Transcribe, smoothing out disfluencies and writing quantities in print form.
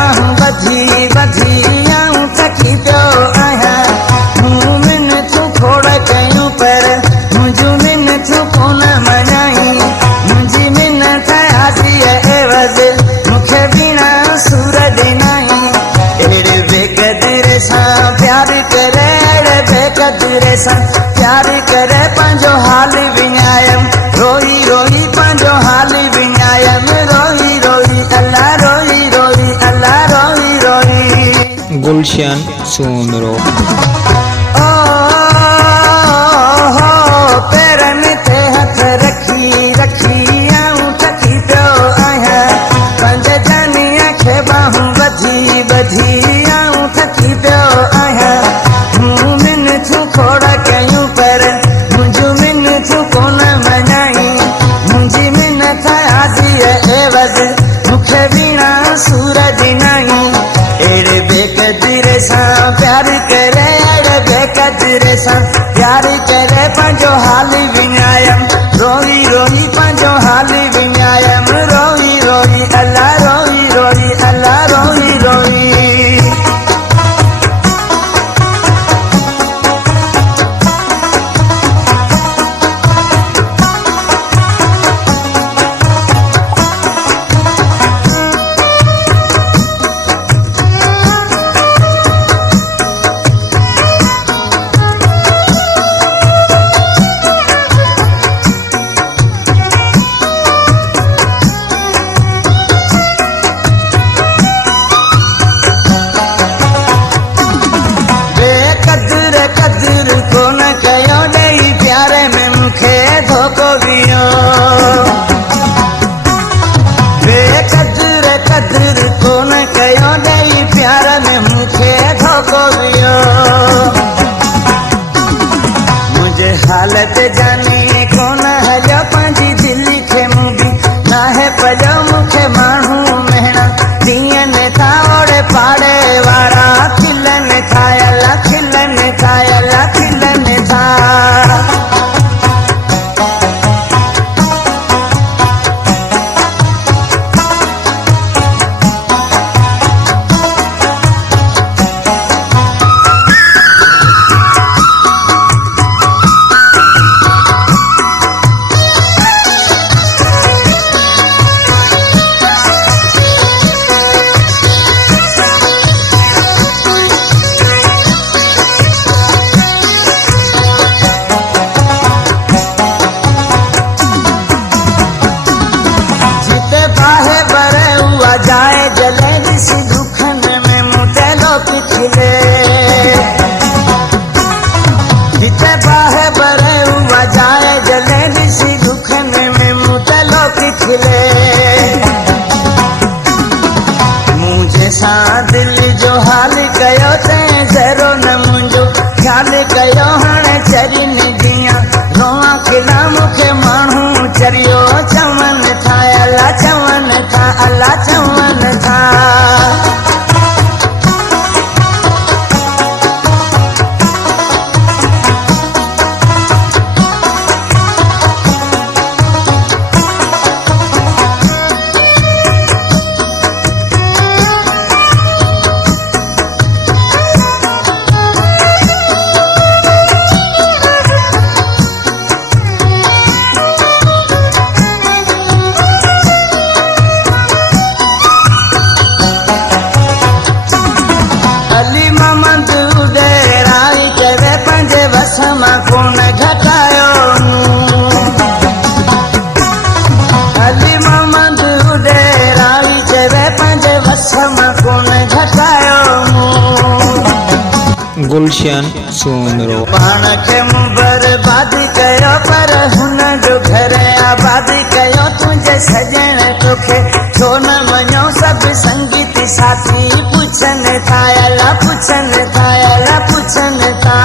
बाहूं बधी बधी आऊं थकी पियो आहियां मूं मिनथूं खोड़ कयूं पर मुंहिंजूं मिनथूं कोन मञाई मुंहिंजी मिनत हाज़ीअ एवज़ मूंखे बिना सूर ॾिनाई अहिड़े बेक़दर सां प्यार करे अहिड़े बेक़दर सां प्यार करे पंहिंजो हाल विञायम रोई रोई पंहिंजो हाल विञायम रोई रोई अल्लाह रोई रोई अल्लाह रोई रोई गुलशन सोनरो ओ पैरनि ते हथ रखी रखी आऊं थकी पियो आहियां पंज ॼणीअ खे बाहूं बधी बधी आऊं थकी पियो आहियां मूं मिनथूं खोड़ कयूं पर मुंहिंजूं मिनथूं कोन मञाई मुंहिंजी मिनत हाज़ीअ एवज़ मूंखे बिना सूर ॾिनाई अहिड़े बेक़दर सां प्यार करे अहिड़े बेक़दर सां प्यार करे पंहिंजो हाल विञायम रोई रोई पंहिंजो हाल विञायम रोई रोई अल्लाह रोई रोई अल्लाह रोई रोई हालत जाने कोन हलियो पंहिंजी दिलि खे मूं बि नाहे पलियो मूंखे माण्हू मेणा ॾींहनि था ओड़े पाड़े वारा खिलनि था अला खिलनि था अला खिलनि था जाए जले ॾिसी दुखनि में मूं ते लोक खिले जिते बाहे बरे उहा जाए जले ॾिसी दुखनि में मूं ते लोक खिले मुंहिंजे सां दिलि जो हाल कयो तंहिं ज़रो न मुंहिंजो ख़्यालु कयो हाणे चरियुनि जीअं रोआ खिला मूंखे माण्हू चरियो चवनि था अला चवनि था अला चवनि था कोन घटायो अली मोहम्मद उडेराई चवे पंहिंजे वस मां कोन घटायो गुलशन सोनरो पाण खे मूं बर्बाद कयो पर हुन जो घर आबाद कयो तुंहिंजे सजण तोखे छो न मञो सभु संगीत साथी पुछनि था अला पुछनि था अला पुछनि था